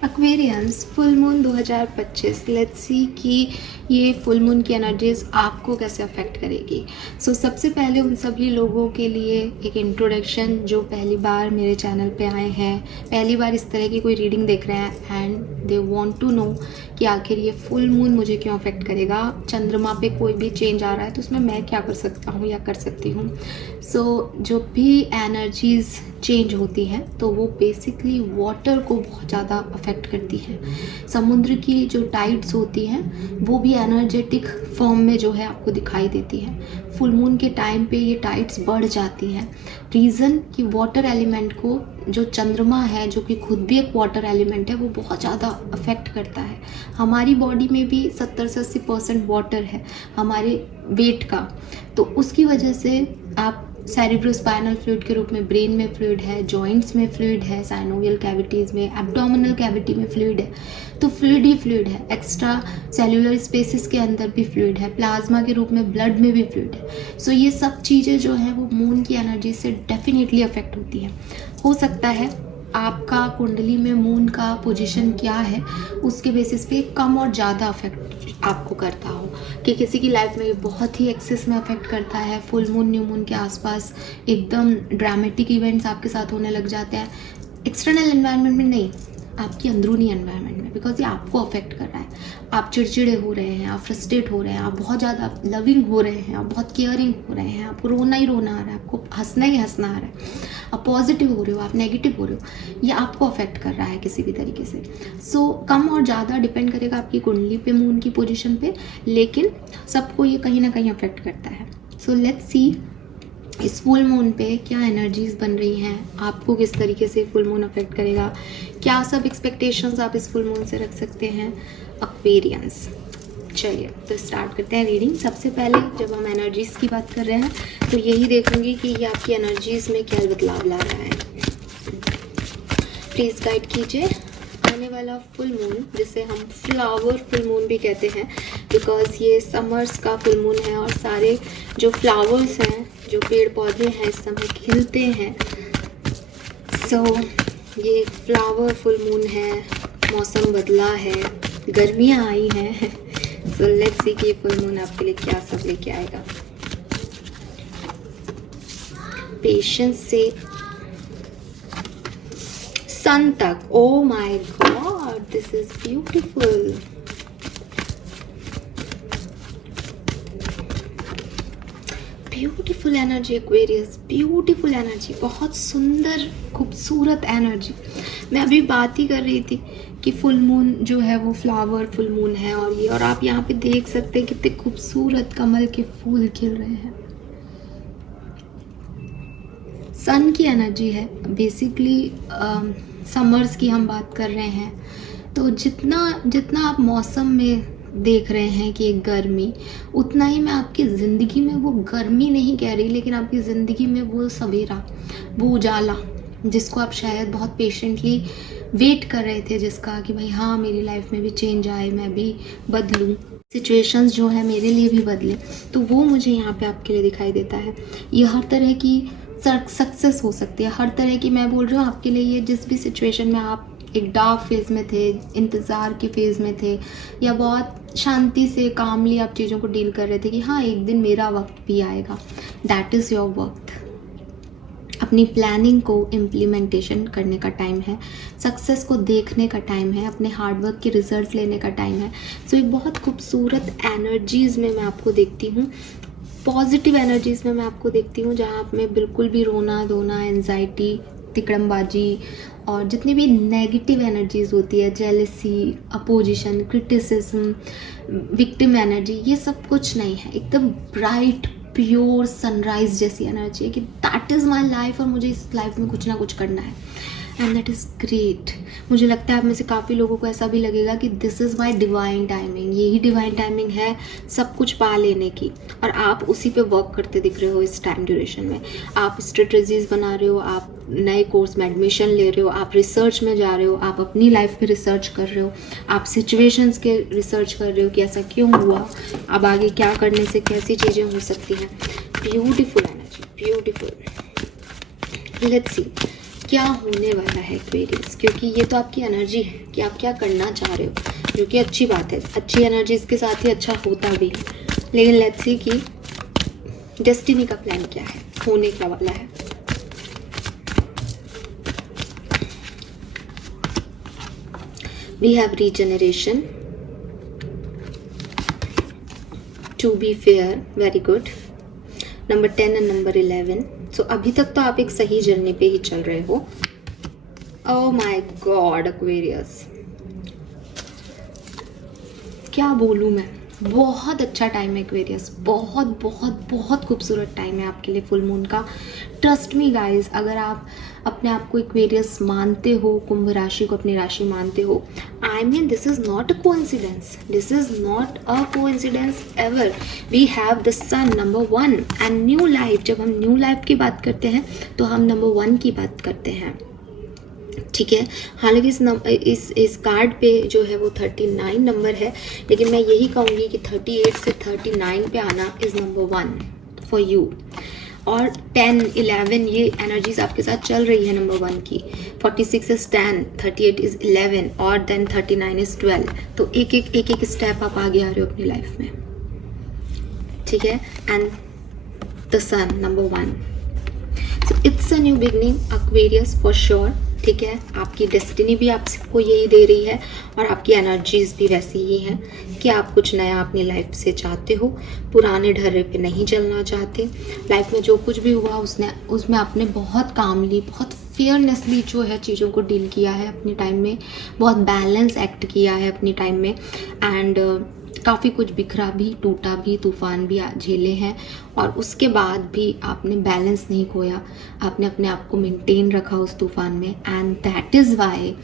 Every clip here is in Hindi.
Aquarians full moon 2025, let's see कि ये फुल मून की एनर्जीज आपको कैसे अफेक्ट करेगी। सबसे पहले उन सभी लोगों के लिए एक इंट्रोडक्शन जो पहली बार मेरे चैनल पे आए हैं, पहली बार इस तरह की कोई रीडिंग देख रहे हैं and they want to know कि आखिर ये फुल मून मुझे क्यों अफेक्ट करेगा। चंद्रमा पे कोई भी चेंज आ रहा है तो उसमें मैं क्या कर सकता हूँ या कर सकती हूँ। जो भी एनर्जीज़ चेंज होती हैं तो वो बेसिकली वाटर को बहुत ज़्यादा अफेक्ट करती हैं। समुद्र की जो टाइड्स होती हैं वो भी एनर्जेटिक फॉर्म में जो है आपको दिखाई देती है। फुल मून के टाइम पे ये टाइड्स बढ़ जाती हैं। रीज़न कि वाटर एलिमेंट को जो चंद्रमा है, जो कि खुद भी एक वाटर एलिमेंट है, वो बहुत ज़्यादा अफेक्ट करता है। हमारी बॉडी में भी 70 से 80% वाटर है हमारे वेट का, तो उसकी वजह से आप सेरिब्रोस्पाइनल फ्लूइड के रूप में ब्रेन में फ्लूइड है, जॉइंट्स में फ्लूइड है, साइनोवियल कैविटीज़ में, एब्डोमिनल कैविटी में फ्लूइड है, तो फ्लूइड ही फ्लूइड है। एक्स्ट्रा सेल्युलर स्पेसिस के अंदर भी फ्लूइड है, प्लाज्मा के रूप में ब्लड में भी फ्लूइड है। ये सब चीज़ें जो हैं वो मून की एनर्जी से डेफिनेटली अफेक्ट होती हैं। हो सकता है आपका कुंडली में मून का पोजीशन क्या है उसके बेसिस पे कम और ज़्यादा अफेक्ट आपको करता हो, कि किसी की लाइफ में बहुत ही एक्सेस में अफेक्ट करता है। फुल मून न्यू मून के आसपास एकदम ड्रामेटिक इवेंट्स आपके साथ होने लग जाते हैं, एक्सटर्नल एनवायरनमेंट में नहीं, आपकी अंदरूनी एनवायरनमेंट में, बिकॉज ये आपको अफेक्ट कर रहा है। आप चिड़चिड़े हो रहे हैं, आप फ्रस्ट्रेट हो रहे हैं, आप बहुत ज़्यादा लविंग हो रहे हैं, आप बहुत केयरिंग हो रहे हैं, आपको रोना ही रोना आ रहा है, आपको हंसना ही हंसना आ रहा है, आप पॉजिटिव हो रहे हो, आप नेगेटिव हो रहे हो, ये आपको अफेक्ट कर रहा है किसी भी तरीके से। कम और ज़्यादा डिपेंड करेगा आपकी कुंडली पे, मून की पोजीशन पे, लेकिन सबको ये कहीं ना कहीं अफेक्ट करता है। लेट्स सी इस फुल मून पे क्या एनर्जीज बन रही हैं, आपको किस तरीके से फुल मून अफेक्ट करेगा, क्या सब एक्सपेक्टेशंस आप इस फुल मून से रख सकते हैं। एक्वेरियंस, चलिए तो स्टार्ट करते हैं रीडिंग। सबसे पहले जब हम एनर्जीज की बात कर रहे हैं तो यही देखूंगी कि ये आपकी एनर्जीज में क्या बदलाव ला रहा है। प्लीज़ गाइड कीजिए। आने वाला फुल मून, जिसे हम फ्लावर फुल मून भी कहते हैं, बिकॉज ये समर्स का फुल मून है और सारे जो फ्लावर्स हैं, जो पेड़ पौधे हैं, इस समय खिलते हैं। ये फ्लावर फुल मून है, मौसम बदला है, गर्मियाँ आई हैं। लेट्स सी कि ये फुल मून आपके लिए क्या सब लेके आएगा। पेशेंस से सन तक, oh my God, this is beautiful. Beautiful energy Aquarius, beautiful energy, बहुत सुंदर खूबसूरत एनर्जी। मैं अभी बात ही कर रही थी कि फुल मून जो है वो फ्लावर फुल मून है, और आप यहाँ पे देख सकते हैं कितने खूबसूरत कमल के फूल खिल रहे हैं। सन की एनर्जी है बेसिकली, समर्स की हम बात कर रहे हैं, तो जितना आप मौसम में देख रहे हैं कि एक गर्मी, उतना ही मैं आपकी ज़िंदगी में वो गर्मी नहीं कह रही, लेकिन आपकी ज़िंदगी में वो सवेरा, वो उजाला, जिसको आप शायद बहुत पेशेंटली वेट कर रहे थे, जिसका कि भाई हाँ मेरी लाइफ में भी चेंज आए, मैं भी बदलूं, सिचुएशंस जो है मेरे लिए भी बदले, तो वो मुझे यहाँ पे आपके लिए दिखाई देता है। ये हर तरह की सक्सेस हो सकती है, हर तरह की, मैं बोल रही हूँ आपके लिए, ये जिस भी सिचुएशन में आप एक डार्क फेज़ में थे, इंतज़ार के फेज़ में थे, या बहुत शांति से कामली आप चीज़ों को डील कर रहे थे कि हाँ एक दिन मेरा वक्त भी आएगा, दैट इज़ योर वक्त। अपनी प्लानिंग को इम्प्लीमेंटेशन करने का टाइम है, सक्सेस को देखने का टाइम है, अपने हार्डवर्क के रिजल्ट लेने का टाइम है। एक बहुत खूबसूरत एनर्जीज़ में मैं आपको देखती हूँ, पॉजिटिव एनर्जीज़ में मैं आपको देखती हूँ, जहाँ आप में बिल्कुल भी रोना धोना, एंजाइटी, तिकड़मबाजी और जितनी भी नेगेटिव एनर्जीज़ होती है, jealousy, opposition, criticism, victim energy, ये सब कुछ नहीं है। एकदम ब्राइट प्योर सनराइज जैसी एनर्जी है कि दैट इज़ माई लाइफ, और मुझे इस लाइफ में कुछ ना कुछ करना है, एंड दैट इज़ ग्रेट। मुझे लगता है आप में से काफ़ी लोगों को ऐसा भी लगेगा कि this is my divine timing, यही डिवाइन टाइमिंग है सब कुछ पा लेने की, और आप उसी पे वर्क करते दिख रहे हो इस टाइम ड्यूरेशन में। आप स्ट्रेटजीज बना रहे हो, आप नए कोर्स में एडमिशन ले रहे हो, आप रिसर्च में जा रहे हो, आप अपनी लाइफ पे रिसर्च कर रहे हो, आप सिचुएशंस के रिसर्च कर रहे हो कि ऐसा क्यों हुआ, अब आगे क्या करने से कैसी चीज़ें हो सकती हैं। Beautiful energy, beautiful. Let's see क्या होने वाला है एक्वेरियस, क्योंकि ये तो आपकी एनर्जी है कि आप क्या करना चाह रहे हो, जो कि अच्छी बात है। अच्छी एनर्जी के साथ ही अच्छा होता भी है, लेकिन लेट्स सी कि डेस्टिनी का प्लान क्या है, होने क्या वाला है। We have regeneration, to be fair, very good. Number 10 and number 11। So अभी तक तो आप एक सही जर्नी पे ही चल रहे हो। ओह माय गॉड एक्वेरियस, क्या बोलूँ मैं, बहुत अच्छा टाइम है एक्वेरियस, बहुत बहुत बहुत खूबसूरत टाइम है आपके लिए फुल मून का। ट्रस्ट मी गाइज, अगर आप अपने आप को एक्वेरियस मानते हो, कुंभ राशि को अपनी राशि मानते हो, I mean this is not a coincidence, this is not a coincidence ever. We have the sun number 1 and new life. जब हम न्यू लाइफ की बात करते हैं तो हम नंबर 1 की बात करते हैं, ठीक है। हालांकि इस कार्ड पे जो है वो 39 नंबर है, लेकिन मैं यही कहूँगी कि 38 से 39 पे आना इज़ नंबर 1 फॉर यू। और 10 11 ये एनर्जीज आपके साथ चल रही है नंबर 1 की। 46 इज 10, 38 इज 11 और देन 39 इज 12। तो एक स्टेप आप आगे आ रहे हो अपनी लाइफ में, ठीक है। And the sun number 1, so it's a new beginning Aquarius for sure, ठीक है। आपकी डेस्टिनी भी आपको यही दे रही है और आपकी एनर्जीज भी वैसी ही हैं कि आप कुछ नया अपनी लाइफ से चाहते हो, पुराने ढर्रे पे नहीं चलना चाहते। लाइफ में जो कुछ भी हुआ उसमें आपने बहुत कामली, बहुत फेयरनेसली जो है चीज़ों को डील किया है अपनी टाइम में, बहुत बैलेंस एक्ट किया है अपनी टाइम में। एंड काफ़ी कुछ बिखरा भी, टूटा भी, तूफान भी झेले हैं, और उसके बाद भी आपने बैलेंस नहीं खोया, आपने अपने आप को मेंटेन रखा उस तूफान में। एंड दैट इज़ वाई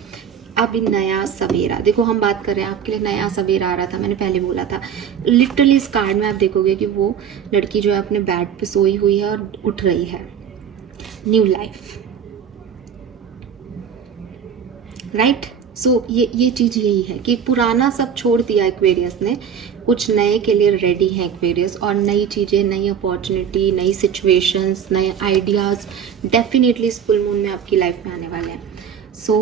अभी नया सवेरा, देखो हम बात कर रहे हैं आपके लिए नया सवेरा आ रहा था, मैंने पहले बोला था। लिटरली इस कार्ड में आप देखोगे कि वो लड़की जो है अपने बेड पे सोई हुई है और उठ रही है। New life, right. सो ये चीज़ यही है कि पुराना सब छोड़ दिया एक्वेरियस ने, कुछ नए के लिए रेडी है एक्वेरियस, और नई चीज़ें, नई अपॉर्चुनिटी, नई सिचुएशंस, नए आइडियाज़ डेफिनेटली इस फुल मून में आपकी लाइफ में आने वाले हैं। सो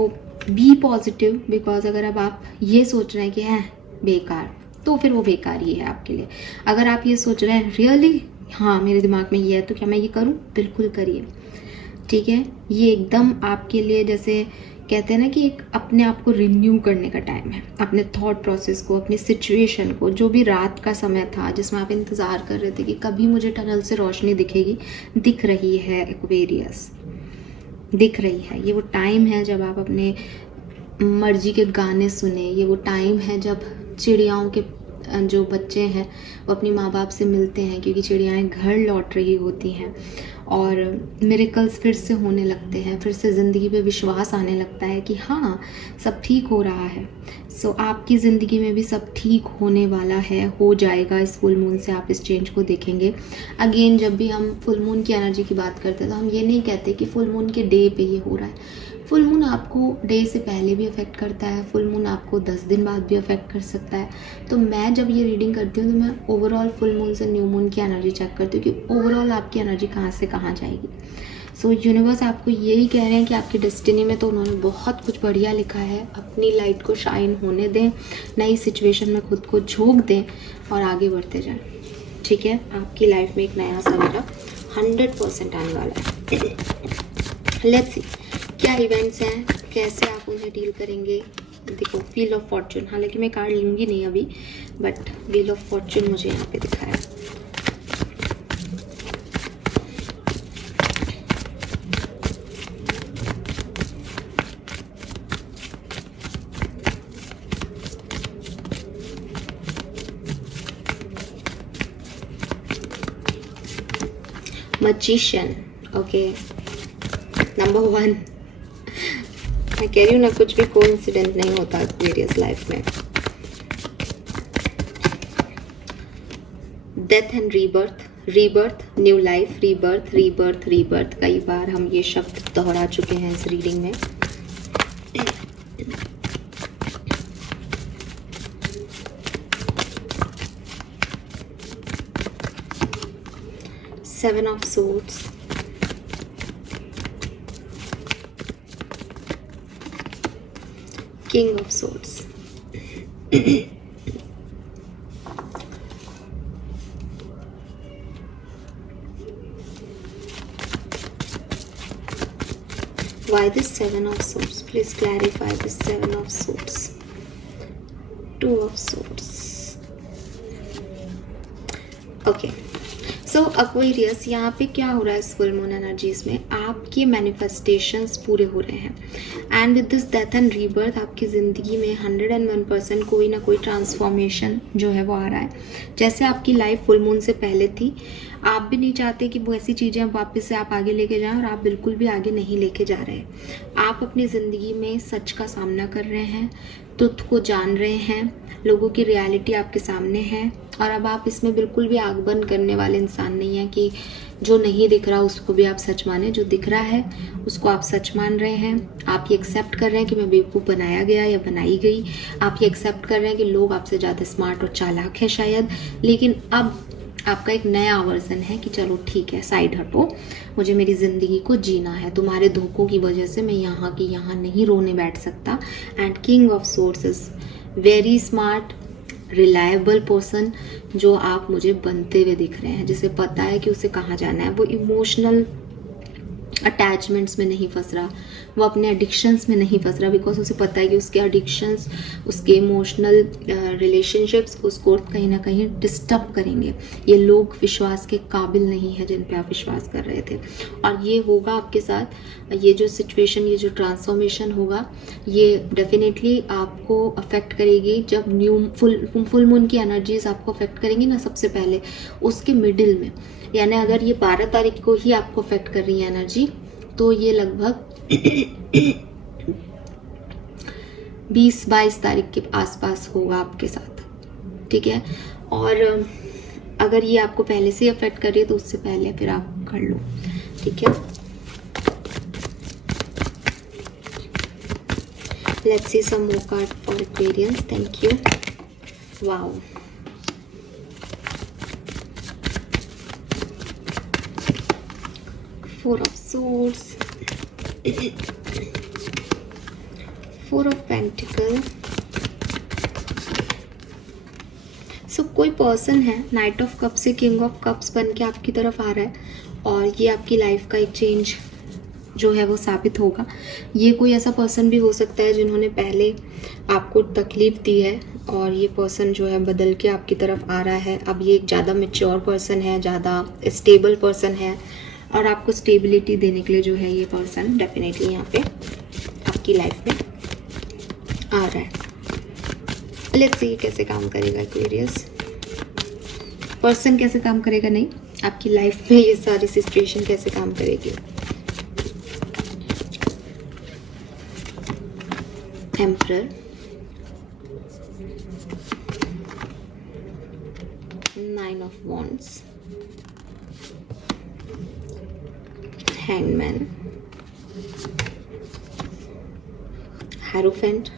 बी पॉजिटिव, बिकॉज अगर अब आप ये सोच रहे हैं कि है बेकार, तो फिर वो बेकार ही है आपके लिए। अगर आप ये सोच रहे हैं रियली हाँ मेरे दिमाग में ये है तो क्या मैं ये करूँ, बिल्कुल करिए, ठीक है। ये एकदम आपके लिए, जैसे कहते हैं ना कि एक अपने आप को रिन्यू करने का टाइम है, अपने थॉट प्रोसेस को, अपनी सिचुएशन को। जो भी रात का समय था जिसमें आप इंतज़ार कर रहे थे कि कभी मुझे टनल से रोशनी दिखेगी, दिख रही है एक्वेरियस, दिख रही है। ये वो टाइम है जब आप अपने मर्जी के गाने सुने, ये वो टाइम है जब चिड़ियाओं के जो बच्चे हैं वो अपनी माँ बाप से मिलते हैं, क्योंकि चिड़ियाएँ घर लौट रही होती हैं और मिरेकल्स फिर से होने लगते हैं, फिर से ज़िंदगी पे विश्वास आने लगता है कि हाँ सब ठीक हो रहा है। सो आपकी ज़िंदगी में भी सब ठीक होने वाला है, हो जाएगा। इस फुल मून से आप इस चेंज को देखेंगे। अगेन जब भी हम फुल मून की एनर्जी की बात करते हैं तो हम ये नहीं कहते कि फुल मून के डे पे ये हो रहा है। फुल मून आपको डे से पहले भी अफेक्ट करता है, फुल मून आपको 10 दिन बाद भी अफेक्ट कर सकता है। तो मैं जब ये रीडिंग करती हूँ तो मैं ओवरऑल फुल मून से न्यू मून की एनर्जी चेक करती हूँ कि ओवरऑल आपकी एनर्जी कहाँ से कहाँ जाएगी। सो यूनिवर्स आपको यही कह रहे हैं कि आपकी डेस्टिनी में तो उन्होंने बहुत कुछ बढ़िया लिखा है। अपनी लाइट को शाइन होने दें, नई सिचुएशन में खुद को झोंक दें और आगे बढ़ते जाएं, ठीक है। आपकी लाइफ में एक नया सवेरा 100% आने वाला है। लेट्स सी क्या इवेंट्स हैं, कैसे आप उन्हें डील करेंगे। देखो व्हील ऑफ फॉर्चून, हालांकि मैं कार्ड लूँगी नहीं अभी, बट व्हील ऑफ फॉर्चून मुझे यहाँ पे दिखा है। Magician, okay, number 1। मैं कह रही हूँ ना, कुछ भी कोइंसिडेंट नहीं होता एक्वेरियस लाइफ में। Death and rebirth, rebirth, new life, rebirth, rebirth, rebirth. कई बार हम ये शब्द दोहरा चुके हैं इस रीडिंग में। Seven of swords, King of Swords. Why this Seven of Swords? Please clarify this Seven of Swords. Two of Swords. Okay. So Aquarius, यहाँ पे क्या हो रहा है इस फुल मून एनर्जीज में? आपके मैनिफेस्टेशंस पूरे हो रहे हैं and with this death and rebirth आपकी ज़िंदगी में 101% कोई ना कोई ट्रांसफॉर्मेशन जो है वो आ रहा है. जैसे आपकी लाइफ फुल मून से पहले थी, आप भी नहीं चाहते कि वो ऐसी चीज़ें वापस से आप आगे लेके जाएं और आप बिल्कुल भी आगे नहीं लेके जा रहे. आप अपनी ज़िंदगी में सच का सामना कर रहे हैं, तुथ को जान रहे हैं, लोगों की रियलिटी आपके सामने है और अब आप इसमें बिल्कुल भी आग बंद करने वाले इंसान नहीं हैं कि जो नहीं दिख रहा उसको भी आप सच माने, जो दिख रहा है उसको आप सच मान रहे हैं. आप ये एक्सेप्ट कर रहे हैं कि मैं बेवकूफ़ बनाया गया या बनाई गई. आप ये एक्सेप्ट कर रहे हैं कि लोग आपसे ज़्यादा स्मार्ट और चालाक हैं शायद, लेकिन अब आपका एक नया वर्जन है कि चलो ठीक है, साइड हटो, मुझे मेरी ज़िंदगी को जीना है. तुम्हारे धोखों की वजह से मैं यहाँ की यहाँ नहीं रोने बैठ सकता. And king of source is very smart, reliable person जो आप मुझे बनते हुए दिख रहे हैं, जिसे पता है कि उसे कहाँ जाना है. वो इमोशनल अटैचमेंट्स में नहीं फंस रहा, वो अपने एडिक्शंस में नहीं फंस रहा, बिकॉज उसे पता है कि उसके एडिक्शंस, उसके इमोशनल रिलेशनशिप्स उसको कहीं ना कहीं डिस्टर्ब करेंगे. ये लोग विश्वास के काबिल नहीं है जिन पे आप विश्वास कर रहे थे. और ये होगा आपके साथ, ये जो सिचुएशन, ये जो ट्रांसफॉर्मेशन होगा, ये डेफिनेटली आपको अफेक्ट करेगी. जब न्यू फुल मून की एनर्जीज आपको अफेक्ट करेंगी ना, सबसे पहले उसके मिडिल में, यानी अगर ये 12 तारीख को ही आपको अफेक्ट कर रही है एनर्जी, तो ये लगभग 20-22 तारीख के आसपास होगा आपके साथ, ठीक है. और अगर ये आपको पहले से अफेक्ट कर रही है तो उससे पहले फिर आप कर लो, ठीक है. Let's see some more card for Aquarians. Thank you. Wow, Four of Swords, Four of Pentacles. कोई पर्सन है नाइट ऑफ कप से किंग ऑफ कप्स बन के आपकी तरफ आ रहा है और ये आपकी लाइफ का एक चेंज जो है वो साबित होगा. ये कोई ऐसा पर्सन भी हो सकता है जिन्होंने पहले आपको तकलीफ दी है और ये पर्सन जो है बदल के आपकी तरफ आ रहा है. अब ये एक ज़्यादा मैच्योर पर्सन है, ज़्यादा स्टेबल पर्सन है और आपको स्टेबिलिटी देने के लिए जो है ये पर्सन डेफिनेटली यहाँ पे आपकी लाइफ में आ रहा है. लेट्स सी कैसे काम करेगा एक्वेरियस. पर्सन कैसे काम करेगा नहीं, आपकी लाइफ में ये सारी सिचुएशन कैसे काम करेगी. Emperor, 9 of Wands, Hangman, Hierophant,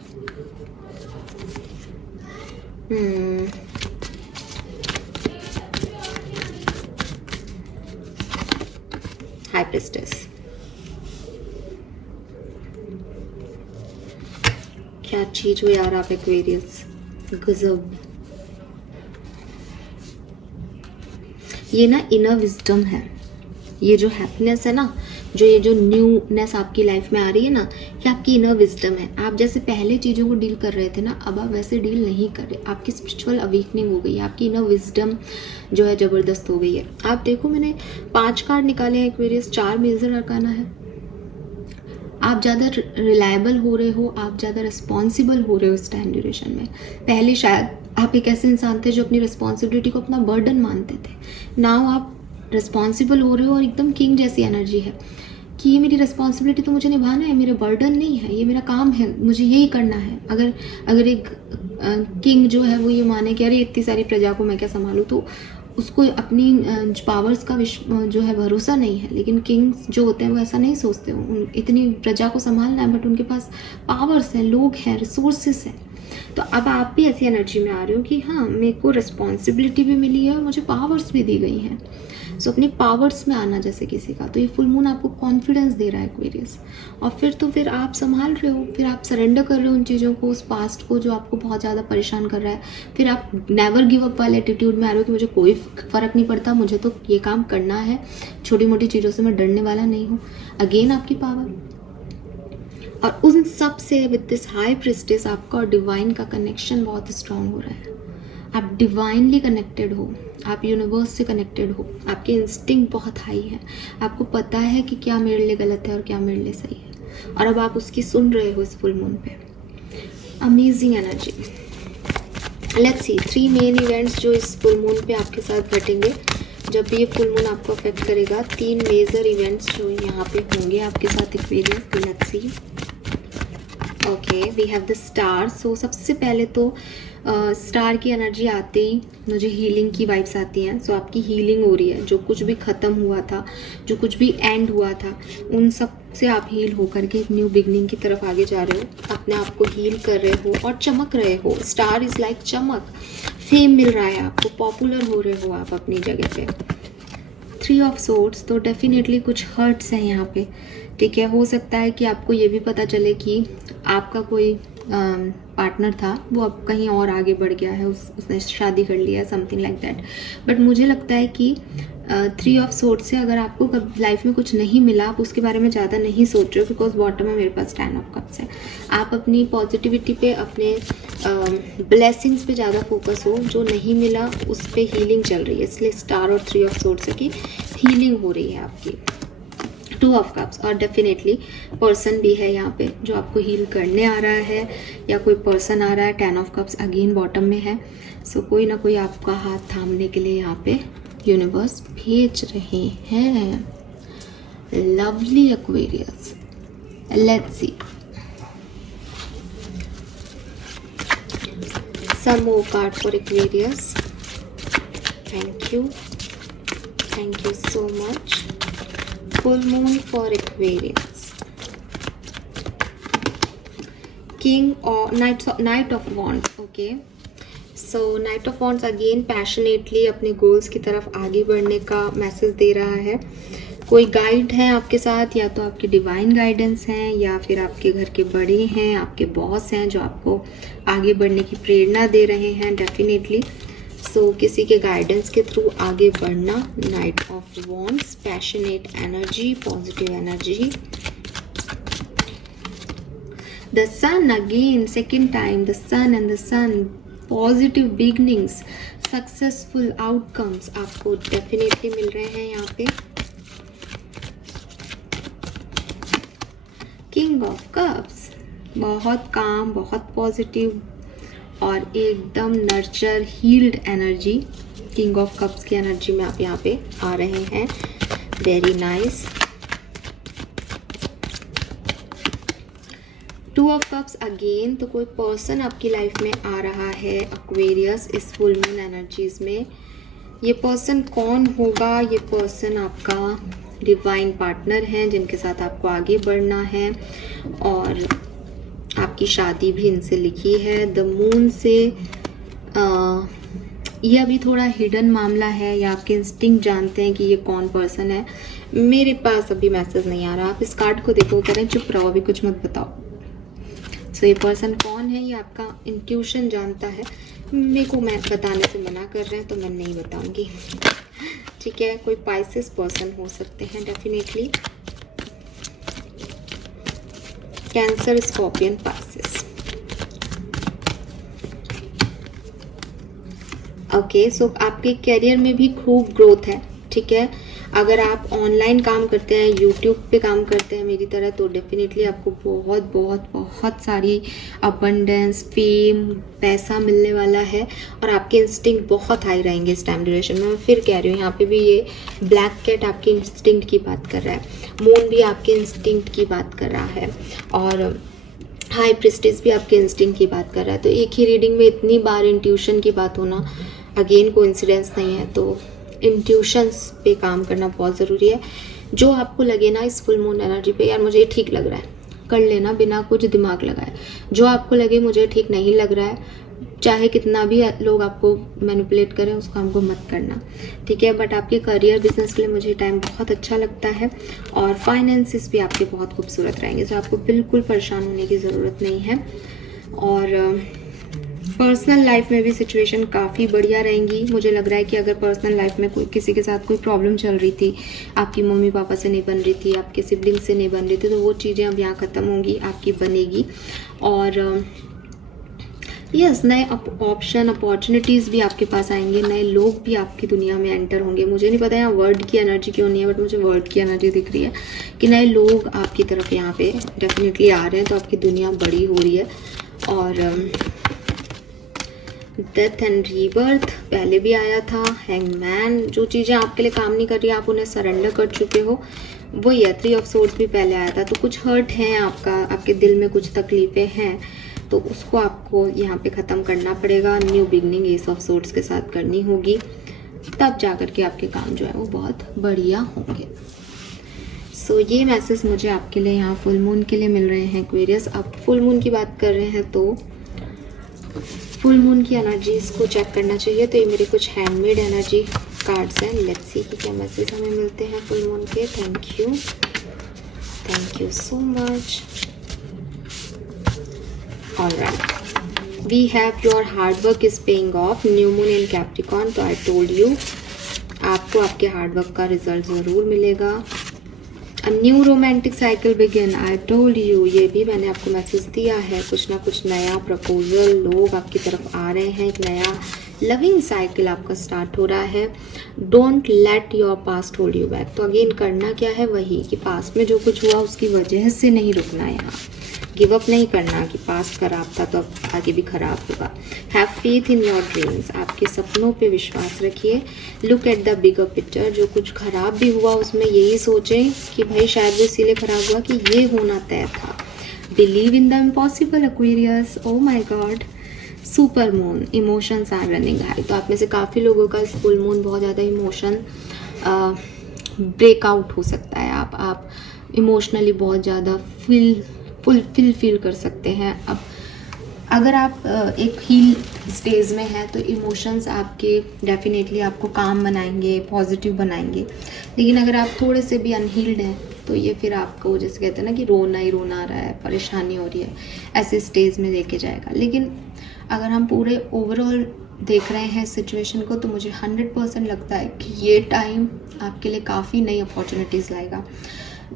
High Priestess. क्या चीज हो यार आप एक्वेरियस, गजब. ये ना इनर विजडम है, ये जो हैप्पीनेस है ना, जो ये जो न्यूनेस आपकी लाइफ में आ रही है ना, ये आपकी इनर विजडम है. आप जैसे पहले चीज़ों को डील कर रहे थे ना, अब आप वैसे डील नहीं कर रहे. आपकी स्पिरिचुअल अवेकनिंग हो गई है, आपकी इनर विजडम जो है ज़बरदस्त हो गई है. आप देखो मैंने 5 कार्ड निकाले हैं एक्वेरियस, 4 मेजर अरकाना है. आप ज़्यादा रिलायबल हो रहे हो, आप ज़्यादा रिस्पॉन्सिबल हो रहे हो इस टाइम ड्यूरेशन में. पहले शायद आप एक ऐसे इंसान थे जो अपनी रिस्पॉन्सिबिलिटी को अपना बर्डन मानते थे. नाउ आप रिस्पॉन्सिबल हो रहे हो और एकदम किंग जैसी एनर्जी है कि ये मेरी रिस्पॉन्सिबिलिटी तो मुझे निभाना है, मेरा बर्डन नहीं है, ये मेरा काम है, मुझे यही करना है. अगर एक किंग जो है वो ये माने कि अरे इतनी सारी प्रजा को मैं क्या संभालूँ, तो उसको अपनी पावर्स का जो है भरोसा नहीं है. लेकिन किंग्स जो होते हैं वो ऐसा नहीं सोचते हो, इतनी प्रजा को संभालना है, बट उनके पास पावर्स हैं, लोग हैं, रिसोर्सेस हैं. तो अब आप भी ऐसी एनर्जी में आ रहे हो कि हाँ, मेरे को रिस्पॉन्सिबिलिटी भी मिली है और मुझे पावर्स भी दी गई हैं। सो अपने पावर्स में आना जैसे किसी का, तो ये फुल मून आपको कॉन्फिडेंस दे रहा है एक्वेरियस। और फिर आप संभाल रहे हो, फिर आप सरेंडर कर रहे हो उन चीज़ों को, उस पास्ट को जो आपको बहुत ज़्यादा परेशान कर रहा है। फिर आप नेवर गिव अप वाले एटीट्यूड में आ रहे हो कि मुझे कोई फ़र्क नहीं पड़ता, मुझे तो ये काम करना है, छोटी मोटी चीज़ों से मैं डरने वाला नहीं हूँ। अगेन आपकी पावर, और उन सब से विद दिस हाई प्रिस्टेस आपका और डिवाइन का कनेक्शन बहुत स्ट्रांग हो रहा है। आप डिवाइनली कनेक्टेड हो, आप यूनिवर्स से कनेक्टेड हो, आपके इंस्टिंक्ट बहुत हाई है, आपको पता है कि क्या मेरे लिए गलत है और क्या मेरे लिए सही है, और अब आप उसकी सुन रहे हो इस फुल मून पे। Amazing energy. Let's see 3 main events जो इस फुल मून पे आपके साथ घटेंगे। जब भी ये फुल मून आपको अफेक्ट करेगा, 3 मेजर इवेंट्स जो यहाँ पे होंगे आपके साथ Aquarius. Let's see. Okay, we have the star. So सबसे पहले तो स्टार की एनर्जी आते ही मुझे हीलिंग की वाइब्स आती हैं। सो आपकी हीलिंग हो रही है, जो कुछ भी ख़त्म हुआ था, जो कुछ भी एंड हुआ था, उन सब से आप हील होकर के एक न्यू बिगनिंग की तरफ आगे जा रहे हो, अपने आप को हील कर रहे हो और चमक रहे हो। स्टार इज़ लाइक चमक, फेम मिल रहा है आपको, पॉपुलर हो रहे हो आप अपनी जगह पे। 3 ऑफ सोर्ड्स, तो डेफिनेटली कुछ हर्ट्स हैं यहाँ पे, ठीक है। हो सकता है कि आपको ये भी पता चले कि आपका कोई पार्टनर था, वो अब कहीं और आगे बढ़ गया है, उसने शादी कर लिया, समथिंग लाइक दैट। बट मुझे लगता है कि 3 ऑफ सोर्ड्स से अगर आपको लाइफ में कुछ नहीं मिला, आप उसके बारे में ज़्यादा नहीं सोच रहे हो, बिकॉज बॉटम में मेरे पास 10 ऑफ कप्स है। आप अपनी पॉजिटिविटी पे, अपने ब्लेसिंग्स पे ज़्यादा फोकस हो। जो नहीं मिला उस पर हीलिंग चल रही है, इसलिए स्टार और 3 ऑफ सोर्ड्स की हीलिंग हो रही है आपकी। 2 ऑफ कप्स, और डेफिनेटली पर्सन भी है यहाँ पे जो आपको हील करने आ रहा है, या कोई पर्सन आ रहा है। 10 ऑफ कप्स अगेन बॉटम में है। सो कोई ना कोई आपका हाथ थामने के लिए यहाँ पे यूनिवर्स भेज रहे हैं। Lovely Aquarius. Let's C some more card for Aquarius. Thank you so much. Full moon for Aquarius. King or Knight of Wands. Okay, so Knight of Wands again passionately अपने गोल्स की तरफ आगे बढ़ने का मैसेज दे रहा है। कोई गाइड है आपके साथ, या तो आपके डिवाइन गाइडेंस हैं, या फिर आपके घर के बड़े हैं, आपके बॉस हैं जो आपको आगे बढ़ने की प्रेरणा दे रहे हैं डेफिनेटली। सो किसी के गाइडेंस के थ्रू आगे बढ़ना। Knight of wands, passionate energy, positive energy. The sun again, second time the sun and the sun, positive beginnings, successful outcomes आपको डेफिनेटली मिल रहे हैं यहाँ पे। किंग ऑफ कप्स, बहुत काम, बहुत पॉजिटिव और एकदम nurture, healed energy. King of cups की एनर्जी में आप यहाँ पे आ रहे हैं। Very nice. 2 of cups again, तो कोई पर्सन आपकी लाइफ में आ रहा है एक्वेरियस इस फुल मून एनर्जीज में। ये पर्सन कौन होगा? ये पर्सन आपका डिवाइन पार्टनर हैं जिनके साथ आपको आगे बढ़ना है, और आपकी शादी भी इनसे लिखी है। द मून से ये अभी थोड़ा हिडन मामला है, या आपके इंस्टिंक्ट जानते हैं कि ये कौन पर्सन है। मेरे पास अभी मैसेज नहीं आ रहा। आप इस कार्ड को देखो, कह रहे हैं चुप रहो, अभी कुछ मत बताओ। सो ये पर्सन कौन है ये आपका इंट्यूशन जानता है। मेरे को मैं बताने से मना कर रहे हैं, तो मैं नहीं बताऊंगी, ठीक है। कोई पाइसेस पर्सन हो सकते हैं definitely. Cancer, Scorpion, Pisces. Okay, so आपके करियर में भी खूब ग्रोथ है, ठीक है। अगर आप ऑनलाइन काम करते हैं, यूट्यूब पे काम करते हैं मेरी तरह, तो डेफिनेटली आपको बहुत बहुत बहुत सारी अबंडेंस, फेम, पैसा मिलने वाला है, और आपके इंस्टिंक्ट बहुत हाई रहेंगे इस टाइम ड्यूरेशन में। मैं फिर कह रही हूँ, यहाँ पे भी ये ब्लैक कैट आपके इंस्टिंक्ट की बात कर रहा है, मून भी आपके इंस्टिंक्ट की बात कर रहा है, और हाई प्रिस्टेस भी आपके इंस्टिंक्ट की बात कर रहा है। तो एक ही रीडिंग में इतनी बार इंट्यूशन की बात होना अगेन कोइंसिडेंस नहीं है। तो इंट्यूशंस पे काम करना बहुत ज़रूरी है। जो आपको लगे ना इस फुल मून एनर्जी पे, यार मुझे ये ठीक लग रहा है, कर लेना बिना कुछ दिमाग लगाए। जो आपको लगे मुझे ठीक नहीं लग रहा है, चाहे कितना भी लोग आपको मैनिपुलेट करें, उस काम को मत करना, ठीक है। बट आपके करियर बिजनेस के लिए मुझे टाइम बहुत अच्छा लगता है और फाइनेंसिस भी आपके बहुत खूबसूरत रहेंगे, तो आपको बिल्कुल परेशान होने की ज़रूरत नहीं है। और पर्सनल लाइफ में भी सिचुएशन काफ़ी बढ़िया रहेंगी। मुझे लग रहा है कि अगर पर्सनल लाइफ में कोई किसी के साथ कोई प्रॉब्लम चल रही थी, आपकी मम्मी पापा से नहीं बन रही थी, आपके सिबलिंग से नहीं बन रही थी, तो वो चीज़ें अब यहाँ ख़त्म होंगी, आपकी बनेगी। और यस, नए ऑप्शन अपॉर्चुनिटीज़ भी आपके पास आएंगे, नए लोग भी आपकी दुनिया में एंटर होंगे। मुझे नहीं पता यहाँ वर्ड की एनर्जी क्यों नहीं है, बट मुझे वर्ड की एनर्जी दिख रही है कि नए लोग आपकी तरफ यहाँ पे डेफिनेटली आ रहे हैं, तो आपकी दुनिया बड़ी हो रही है। और डेथ एंड रीबर्थ पहले भी आया था। हैंगमैन, जो चीज़ें आपके लिए काम नहीं कर रही आप उन्हें सरेंडर कर चुके हो, वो ये 3 ऑफ सोर्ड्स भी पहले आया था। तो कुछ हर्ट हैं आपके दिल में कुछ तकलीफ़ें हैं, तो उसको आपको यहाँ पे ख़त्म करना पड़ेगा। New beginning S of swords के साथ करनी होगी, तब जा कर के आपके काम जो है वो बहुत बढ़िया होंगे। सो ये मैसेज मुझे आपके लिए यहाँ फुल मून के लिए मिल रहे हैं एक्वेरियस। अब फुल मून की बात कर रहे हैं तो फुल मून की एनर्जीज को चेक करना चाहिए। तो ये मेरे कुछ हैंडमेड एनर्जी कार्ड्स हैं। लेट्स सी कि क्या मैसेज हमें मिलते हैं फुल मून के। Thank you so much. Alright, we have your hard work is paying off, new moon in Capricorn. तो आई टोल्ड यू, आपको आपके हार्ड वर्क का रिजल्ट ज़रूर मिलेगा। A new romantic cycle begin, I told you, ये भी मैंने आपको मैसेज दिया है। कुछ ना कुछ नया प्रपोजल, लोग आपकी तरफ आ रहे हैं, एक नया लविंग साइकिल आपका स्टार्ट हो रहा है। Don't let your past hold you back. तो अगेन करना क्या है, वही कि पास्ट में जो कुछ हुआ उसकी वजह से नहीं रुकना है, यहाँ गिव अप नहीं करना कि पास्ट खराब था तो अब आगे भी खराब होगा। Have faith in your dreams, आपके सपनों पे विश्वास रखिए। Look at the bigger picture, जो कुछ खराब भी हुआ उसमें यही सोचें कि भाई शायद वो इसीलिए खराब हुआ कि ये होना तय था। Believe in the impossible Aquarius. Oh my God, super moon, emotions are running high. तो आप में से काफ़ी लोगों का फुल मून बहुत ज़्यादा इमोशन ब्रेकआउट हो सकता है। आप इमोशनली बहुत ज़्यादा फील कर सकते हैं। अब अगर आप एक हील स्टेज में हैं तो इमोशंस आपके डेफिनेटली आपको काम बनाएंगे, पॉजिटिव बनाएंगे। लेकिन अगर आप थोड़े से भी अनहील्ड हैं तो ये फिर आपको, जैसे कहते हैं ना कि रोना ही रोना आ रहा है, परेशानी हो रही है, ऐसे स्टेज में लेके जाएगा। लेकिन अगर हम पूरे ओवरऑल देख रहे हैं सिचुएशन को, तो मुझे 100% लगता है कि ये टाइम आपके लिए काफ़ी नई अपॉर्चुनिटीज़ लाएगा।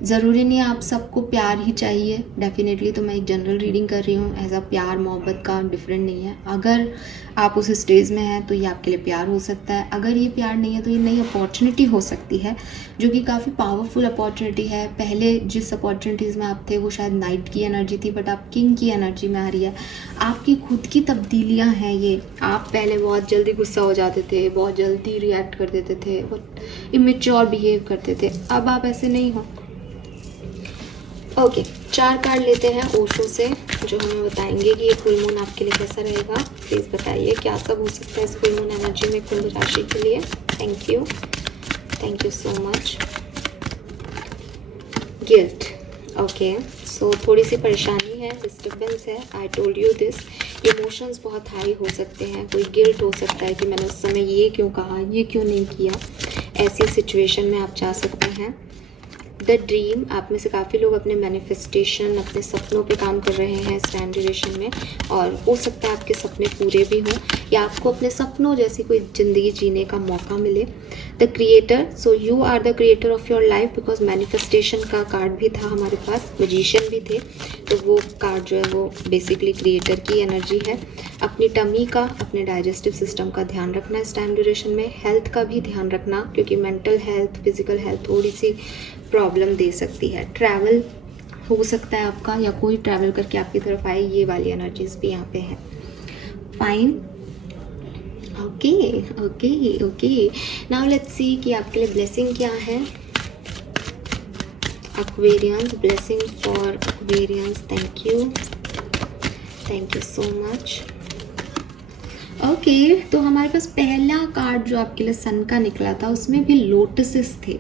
ज़रूरी नहीं है आप सबको प्यार ही चाहिए, डेफिनेटली। तो मैं एक जनरल रीडिंग कर रही हूँ, ऐसा प्यार मोहब्बत का डिफरेंट नहीं है। अगर आप उस स्टेज में हैं तो ये आपके लिए प्यार हो सकता है। अगर ये प्यार नहीं है तो ये नई अपॉर्चुनिटी हो सकती है, जो कि काफ़ी पावरफुल अपॉर्चुनिटी है। पहले जिस अपॉर्चुनिटीज़ में आप थे वो शायद नाइट की एनर्जी थी, बट आप किंग की एनर्जी में आ रही है। आपकी खुद की तब्दीलियाँ हैं ये। आप पहले बहुत जल्दी गुस्सा हो जाते थे, बहुत जल्दी रिएक्ट कर देते थे, बहुत इमेच्योर बिहेव करते थे। अब आप ऐसे नहीं हो। ओके, 4 कार्ड लेते हैं ओशो से, जो हमें बताएंगे कि ये फुल मून आपके लिए कैसा रहेगा। प्लीज़ बताइए क्या सब हो सकता है इस फुल मून एनर्जी में कुंभ राशि के लिए। Thank you so much. Guilt, okay, so थोड़ी सी परेशानी है, डिस्टर्बेंस है। I told you this. Emotions बहुत हाई हो सकते हैं। कोई गिल्ट हो सकता है कि मैंने उस समय ये क्यों कहा, ये क्यों नहीं किया। ऐसी सिचुएशन में आप जा सकते हैं। द ड्रीम, आप में से काफ़ी लोग अपने मैनिफेस्टेशन, अपने सपनों पे काम कर रहे हैं इस टाइम ड्यूरेशन में, और हो सकता है आपके सपने पूरे भी हों या आपको अपने सपनों जैसी कोई ज़िंदगी जीने का मौका मिले। The creator, so you are the creator of your life, because manifestation का कार्ड भी था हमारे पास, मैजिशियन भी थे, तो वो कार्ड जो है वो बेसिकली क्रिएटर की एनर्जी है। अपनी टमी का, अपने डाइजेस्टिव सिस्टम का ध्यान रखना इस टाइम ड्यूरेशन में। हेल्थ का भी ध्यान रखना, क्योंकि मेंटल हेल्थ, फिजिकल हेल्थ थोड़ी सी प्रॉब्लम दे सकती है। ट्रैवल हो सकता है आपका, या कोई ट्रैवल करके आपकी तरफ आए, ये वाली एनर्जीज भी यहाँ पे है। Fine, okay. Now let's see कि आपके लिए ब्लेसिंग क्या है। Aquarians, blessing for Aquarians. Thank you so much. Okay, तो हमारे पास पहला कार्ड जो आपके लिए सन का निकला था, उसमें भी लोटसेस थे।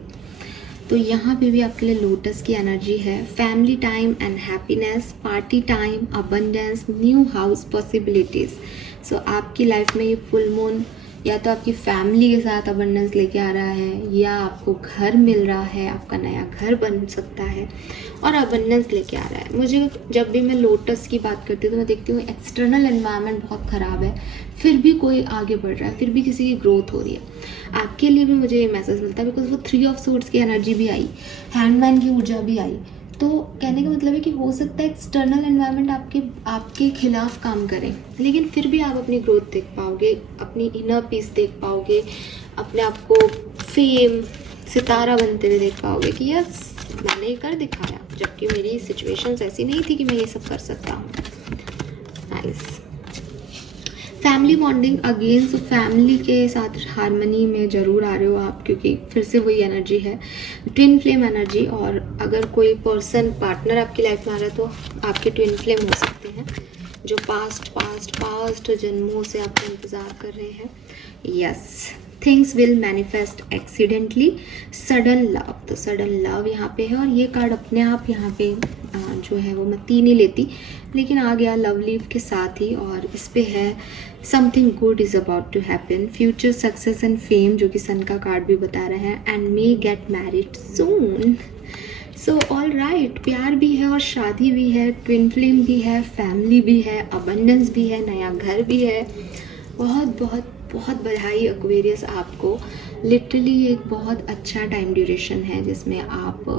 तो यहाँ पे भी आपके लिए लोटस की एनर्जी है। Family time and happiness, party time, abundance, new house possibilities. So आपकी लाइफ में ये फुल मून या तो आपकी फैमिली के साथ अबंडेंस लेके आ रहा है, या आपको घर मिल रहा है, आपका नया घर बन सकता है और अबंडेंस लेके आ रहा है। मुझे जब भी मैं लोटस की बात करती हूँ तो मैं देखती हूँ एक्सटर्नल एनवायरनमेंट बहुत ख़राब है, फिर भी कोई आगे बढ़ रहा है, फिर भी किसी की ग्रोथ हो रही है। आपके लिए भी मुझे ये मैसेज मिलता है, बिकॉज वो 3 ऑफ सोर्ड्स की एनर्जी भी आई, हैंडमैन की ऊर्जा भी आई। तो कहने का मतलब है कि हो सकता है एक्सटर्नल एनवायरनमेंट आपके खिलाफ काम करें, लेकिन फिर भी आप अपनी ग्रोथ देख पाओगे, अपनी इनर पीस देख पाओगे, अपने आप को फेम सितारा बनते हुए देख पाओगे कि यस मैंने ये कर दिखाया, जबकि मेरी सिचुएशंस ऐसी नहीं थी कि मैं ये सब कर सकता हूँ। Nice. Family bonding again, so family के साथ हारमनी में ज़रूर आ रहे हो आप, क्योंकि फिर से वही एनर्जी है, ट्विन फ्लेम एनर्जी। और अगर कोई पर्सन पार्टनर आपकी लाइफ में आ रहा है तो आपके ट्विन फ्लेम हो सकते हैं जो पास्ट जन्मों से आपका इंतज़ार कर रहे हैं। Yes, things will manifest accidentally, sudden love. तो सडन लव यहाँ पे है, और ये कार्ड अपने आप यहाँ पे जो है वो मैं 3 ही लेती, लेकिन आ गया लव लीव के साथ ही। और इस पे है something good is about to happen, future success and fame, जो कि सन का कार्ड भी बता रहे हैं, and may get married soon. So all right, प्यार भी है और शादी भी है, ट्विन फ्लेम भी है, फैमिली भी है, अबंडेंस भी है, नया घर भी है। बहुत बहुत बहुत बधाई एक्वेरियस आपको। लिटरली एक बहुत अच्छा टाइम ड्यूरेशन है जिसमें आप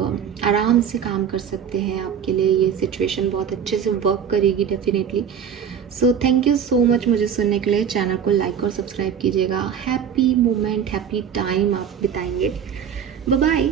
आराम से काम कर सकते हैं। आपके लिए ये सिचुएशन बहुत अच्छे से वर्क करेगी definitely. So thank you so much मुझे सुनने के लिए। चैनल को लाइक और सब्सक्राइब कीजिएगा। हैप्पी मोमेंट, हैप्पी टाइम आप बिताएंगे। Bye bye.